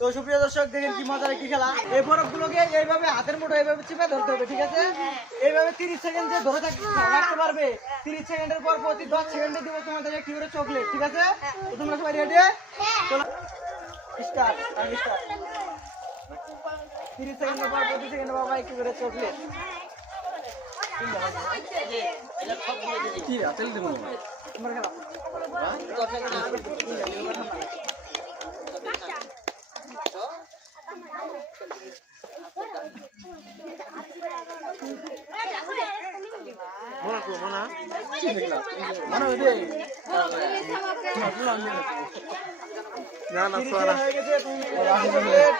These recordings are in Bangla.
তো সুপ্রিয় দর্শক দেখেন কি মজার একটি খেলা। এই বরফগুলোকে এইভাবে হাতের মুঠো এইভাবে চিপে ধরতে হবে ঠিক আছে? এইভাবে তিরিশ সেকেন্ড যে ধরে থাক- রাখতে পারবে তিরিশ সেকেন্ডের পর প্রতি দশ সেকেন্ডে দিব তোমাদের একটি করে চকলেট ঠিক আছে? তোমরা সবাই রেডি স্টার্ট স্টার্ট তিরিশ সেকেন্ডের পর প্রতি সেকেন্ডে বাবা একটি করে চকলেট তোমার খেলা। মানে ওই যে না না তিরিশ গেছে তুমি চকলেট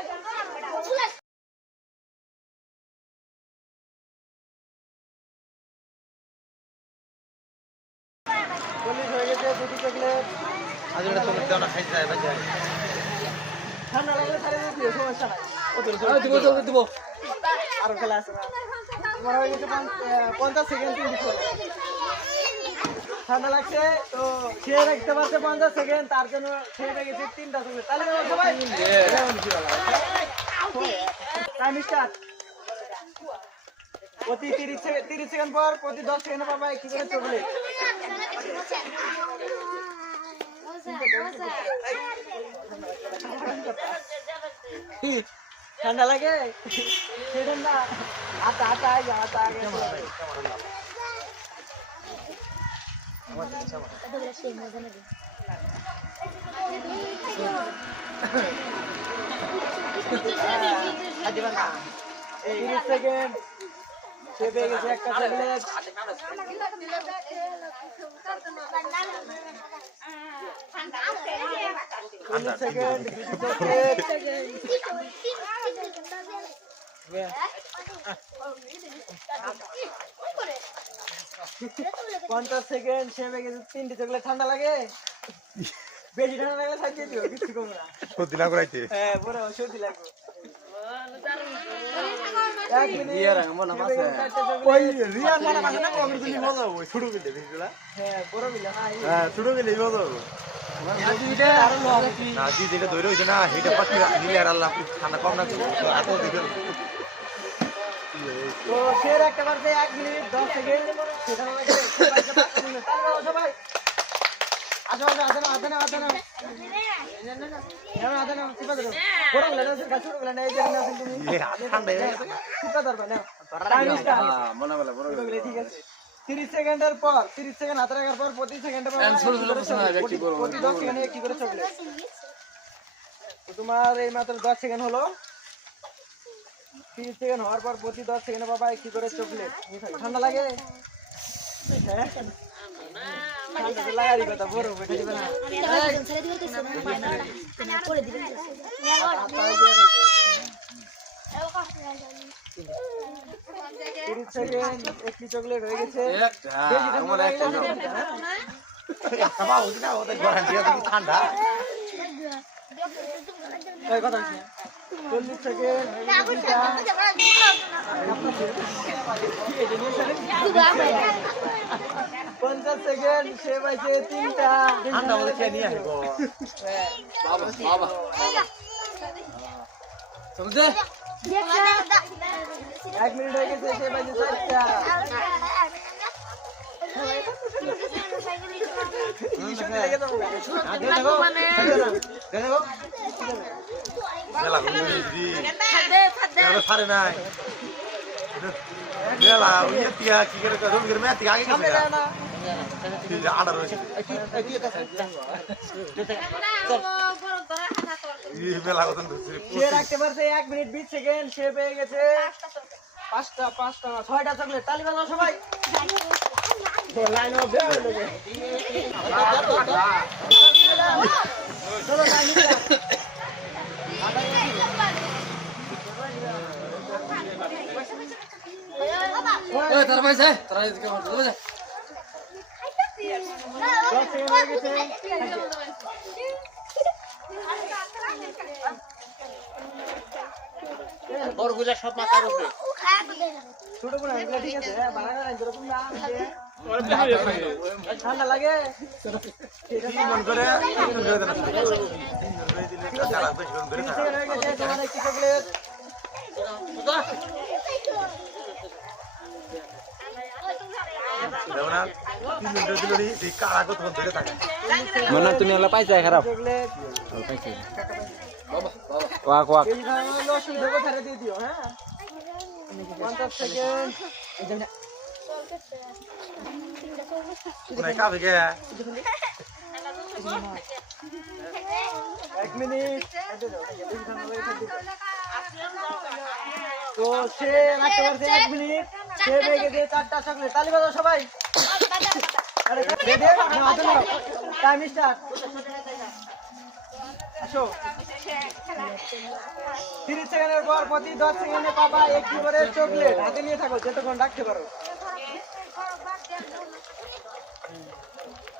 চল্লিশ গেছে দুটি চকলেট আজ এটা চলে দাও না খাইতে যায় বাজে ঠান্ডা লাগলে ছাড়িয়ে দিও সমস্যা নাই এই দিব। দিব। দিব আরও খেলা আছে না গেছে পঞ্চাশ সেকেন্ড তিন ঠান্ডা লাগছে, তো খেয়ে রাখতে পারছে পঞ্চাশ সেকেন্ড তার জন্য খেয়ে রেখেছে তিনটা চকলেট তাহলে সবাই টাইম স্টার্ট প্রতি তিরিশ সেকেন্ড তিরিশ সেকেন্ড পর, প্রতি দশ সেকেন্ড পাবা একটি করে চকলেট ঠান্ডা লাগে? সে ঠান্ডা আতা আতা আগে আতা আগে তিরিশ সেকেন্ড সে পেয়ে গেছে একটা সেকেন্ড দুটি চকলেট পঞ্চাশ সেকেন্ড সে গেছে তিনটি চকলেট ঠান্ডা লাগে। বেশি ঠান্ডা লাগলে থাকিয়ে দিও কিছু কমে না। সত্যি না হ্যাঁ পুরো সর্দি লাগবে। এক মিনিট ইয়ার মনে সে পেয়ে গেছে চারটে ওই চকলেট। মনে আছে না কমেন্ট দিলি মজা হবে ছোট বিলগুলা হ্যাঁ বড় হ্যাঁ ছোট বিলে মজা হবে। না জি যেটা ধরে হইছে না সেটা পাশে নিলে আর আল্লাহ ঠান্ডা কম না এত তো সে এক মিনিট দশ সেকেন্ড সবাই আসো আসো আসো না আসো না আসো না। ঠান্ডা হয়ে। মনে ঠিক আছে। 30 সেকেন্ডের পর 30 সেকেন্ড হাতে রাখার পর প্রতি সেকেন্ডে প্রতি 10 সেকেন্ডে একটি করে চকলেট তোমার এই মাত্র 10 সেকেন্ড হলো। 30 সেকেন্ড হওয়ার পর প্রতি 10 সেকেন্ডে বাবা একটি করে চকলেট ঠান্ডা লাগে? হ্যাঁ? ঠান্ডা লাগারই কথা বড় বেটা দিবে না। তিরিশ সেকেন্ড একটি চকলেট হয়ে গেছে চল্লিশ সেকেন্ড পঞ্চাশ সেকেন্ড সে পাইছে তিনটা বাবা বাবা এক মিনিট হয়ে গেছে সে পাইছে চারটা। সারে মেলা কি তিয়া আগে গেছে এক মিনিট বিশ সেকেন্ড সে পেয়ে গেছে পাঁচটা পাঁচটা ছয়টা চকলেট। তালি বাজাও সবাই। লাইন অফ চলো লাইন ওই তার পয়সা তারা এদিকে মারতে দেবে দশ সেকেন্ড গেছে ছোট করে এগুলা ঠিক আছে বাড়া করে যেরকম না ঠান্ডা লাগে। মন করে মনে তুমি হলো পাইছে খারাপ। পাইছে কোয়াক কোয়াক হ্যাঁ গে। এক মিনিট। তো সে রাখতে পারছে এক মিনিট। সে বেগে দিয়ে চারটা চকলেট। তালি বাজাও সবাই। টাইম স্টার্ট আসো তিরিশ সেকেন্ডের পর প্রতি দশ সেকেন্ডে পাবা একটি করে চকলেট হাতে নিয়ে থাকো যতক্ষণ রাখতে পারো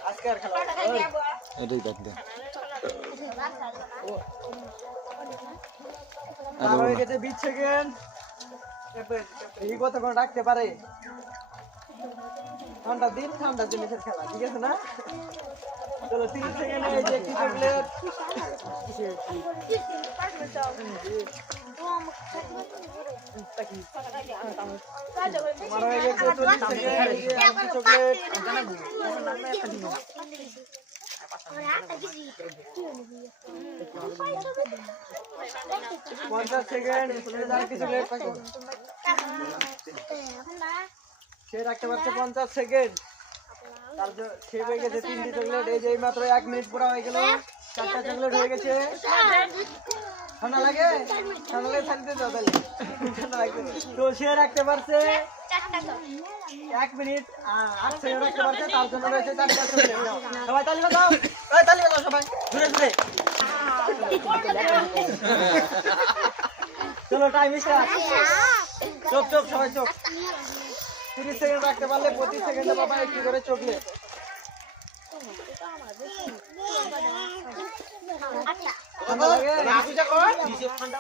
আজকে আর খেলা এটাই দেখ দে তার হয়ে গেছে বিশ সেকেন্ড। কতক্ষণ রাখতে পারে? ঠান্ডা দিন, ঠান্ডা জিনিসের খেলা, ঠিক আছে না? চলো তিরিশ সেকেন্ডে এই যে একটি চকলেট পঞ্চাশ সেকেন্ড আর কি চকলেট সে রাখতে পারছে পঞ্চাশ সেকেন্ড। তার হয়ে গেছে তিনটি মাত্র এক মিনিট পুরো হয়ে হয়ে গেছে। ঠান্ডা লাগে? রাখতে পারছে। এক মিনিট আট রাখতে পারছে। তার জন্য রয়েছে চারটা সবাই ঘুরে ঘুরে চলো টাইম চোখ চোখ, সবাই চোখ। তিরিশ সেকেন্ড রাখতে পারলে পঁচিশ সেকেন্ডে বাবা একটি করে চকলেট ঠান্ডা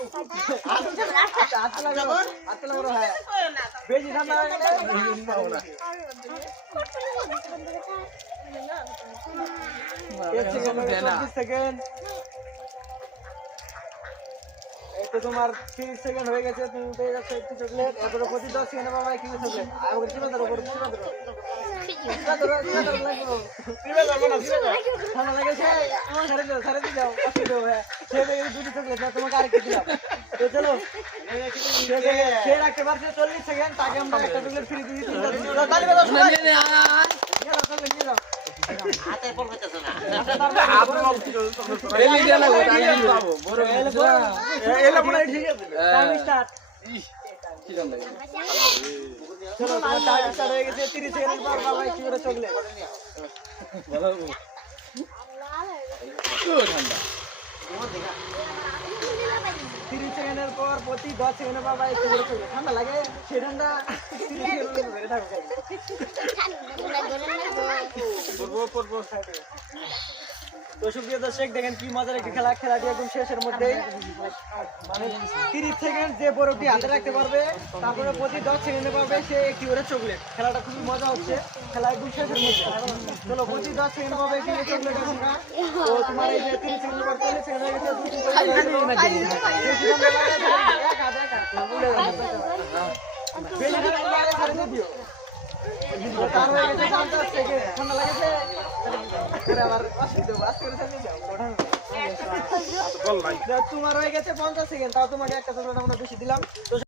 তো তোমার তিরিশ সেকেন্ড হয়ে গেছে তুমি পেয়ে যাচ্ছ একটি চকলেট এরপরে প্রতি দশ সেকেন্ডে বাবা করে চকলেট তোমাকে আরেকটি চলো সে রাখতে পারছে চল্লিশ সেকেন্ড তাকে আমরা একটা চকলেট ফ্রি দিয়ে দিচ্ছি তালি বাজাও সবাই। নিয়ে যাও, চকলেট নিয়ে যাও। তারপরে- এলে বড়- এলে ঠিক আছে। Time start. কি জান লাগে চলো, তোমার time start গেছে। 30 সেকেন্ড পর বাবা একটি করে চকলেট। ভালো ও ঠান্ডা 30 সেকেন্ডের পর প্রতি 10 সেকেন্ডে বাবা একটু করে চলবে ঠান্ডা লাগে? সে ঠান্ডা 30 সেকেন্ড ধরে থাকো পড়ব, পড়ব। তো দর্শক দেখেন কি মজার একটি খেলা খেলাটি একদম শেষের মধ্যেই। মানে তিরিশ সেকেন্ড যে বরফটি হাতে রাখতে পারবে তারপরে প্রতি দশ সেকেন্ডে পারবে সে একটি করে চকলেট। খেলাটা খুবই মজা হচ্ছে খেলা একদম শেষের মধ্যে। চলো প্রতি দশ সেকেন্ড পাবে একটি চকলেট এখন তোমার এই যে তিরিশ সেকেন্ড পর চল্লিশ সেকেন্ড হয়ে গেছে। এক হাত, তোমার হয়ে গেছে পঞ্চাশ সেকেন্ড তাও তোমাকে একটা বেশি দিলাম।